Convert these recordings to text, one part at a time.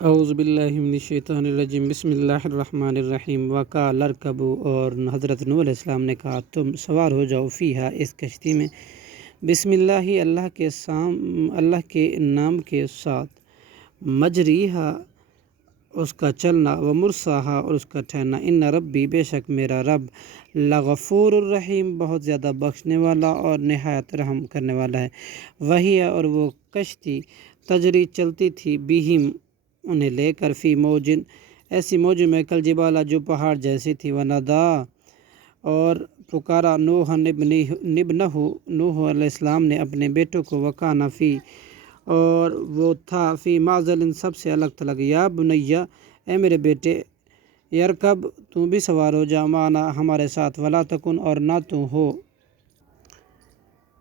اعوذ باللہ من الشیطان الرجیم بسم اللہ الرحمن الرحیم وقال ارکبوا، اور حضرت نوح علیہ السلام نے کہا تم سوار ہو جاؤ فیہا، اس کشتی میں، بسم اللہ اللہ کے نام کے ساتھ، مجریہا اس کا چلنا، ومرساہا اور اس کا ٹھہرنا، ان ربی بے شک میرا رب، لغفور الرحیم بہت زیادہ بخشنے والا اور نہایت رحم کرنے والا ہے۔ وہی اور وہ کشتی تجری چلتی تھی، بہم انہیں لے کر، فی موجن ایسی موج میں، کل جبالہ جو پہاڑ جیسی تھی، وندا اور پکارا نوح نبنہ نوح علیہ السلام نے اپنے بیٹوں کو، وکانا فی اور وہ تھا، فی معزل سب سے الگ تھلگ، یا بنیہ اے میرے بیٹے، یرکب تو بھی سوار ہو جا، معنا ہمارے ساتھ، ولا تکن اور نہ تو ہو،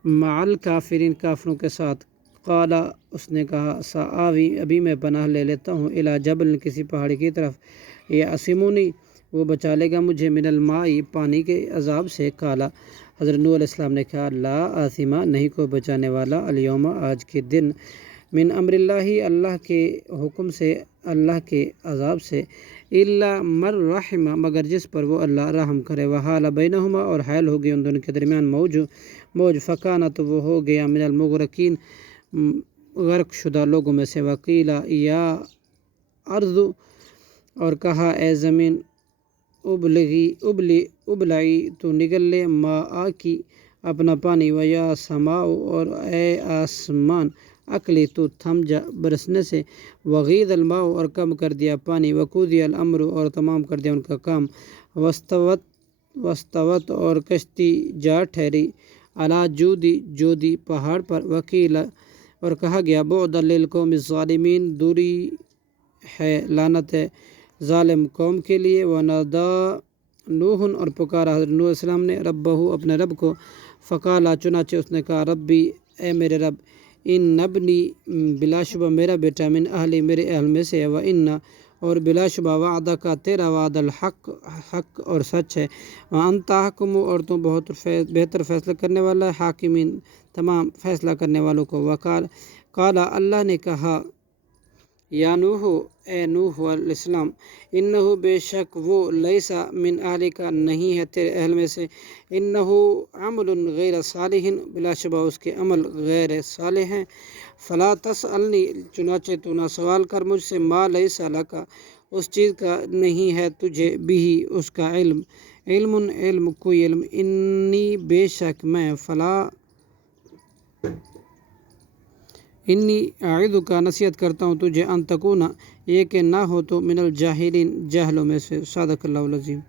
مع الکافرین کافروں کے ساتھ۔ قالا اس نے کہا، سآوی ابھی میں پناہ لے لیتا ہوں، الی جبل کسی پہاڑی کی طرف، یعصمنی وہ بچا لے گا مجھے، من الماء پانی کے عذاب سے۔ قالا حضرت نوح علیہ السلام نے کہا، لا عاصمہ نہیں کوئی بچانے والا، الیوم آج کے دن، من امر اللہ اللہ کے حکم سے، اللہ کے عذاب سے، الا من رحم مگر جس پر وہ اللہ رحم کرے، وحال بینہما اور حائل ہو گئی ان دونوں کے درمیان موج، فکانہ تو وہ ہو گیا، من المغرقین غرق شدہ لوگوں میں سے۔ وقیلا یا ارض اور کہا اے زمین، ابلعی تو نگل لے، ماء کی اپنا پانی، ویا سماء اور اے آسمان، اقلی تو تھم جا برسنے سے، وغیض الماء اور کم کر دیا پانی، وقضی الامر اور تمام کر دیا ان کا کام، واستوت اور کشتی جا ٹھہری، علی جودی پہاڑ پر، وقیلا اور کہا گیا، بعدا للقوم الظالمین دوری ہے، لعنت ہے ظالم قوم کے لیے۔ ونادی نوح اور پکارا حضرت نوح علیہ السلام نے، ربہ اپنے رب کو، فقالا چنانچہ اس نے کہا، ربی اے میرے رب، ان ابنی بلا شبہ میرا بیٹا، من اہلی میرے اہل میں سے ہے، وان اور بلا شبہ وعدہ کا تیرا وعدہ الحق حق اور سچ ہے، وانت احکم اور تو بہت بہتر فیصلہ کرنے والا ہے، حاکمین تمام فیصلہ کرنے والوں کو۔ قالا اللہ نے کہا، یا نوح اے نوح علیہ السلام، انہ بے شک وہ، لیسا من اہل کا نہیں ہے تیرے اہل میں سے، انہ عمل غیر صالح بلا شبہ اس کے عمل غیر صالح ہیں، فلا تسألنی چنانچہ تو نہ سوال کر مجھ سے، ما لیس لک اس چیز کا نہیں ہے تجھے، بھی اس کا علم کوئی علم، انی بے شک میں، انی اعظک نصیحت کرتا ہوں تجھے، ان تکون یہ کہ نہ ہو تو، من الجاہلین جاہلوں میں سے۔ صدق اللہ العظیم۔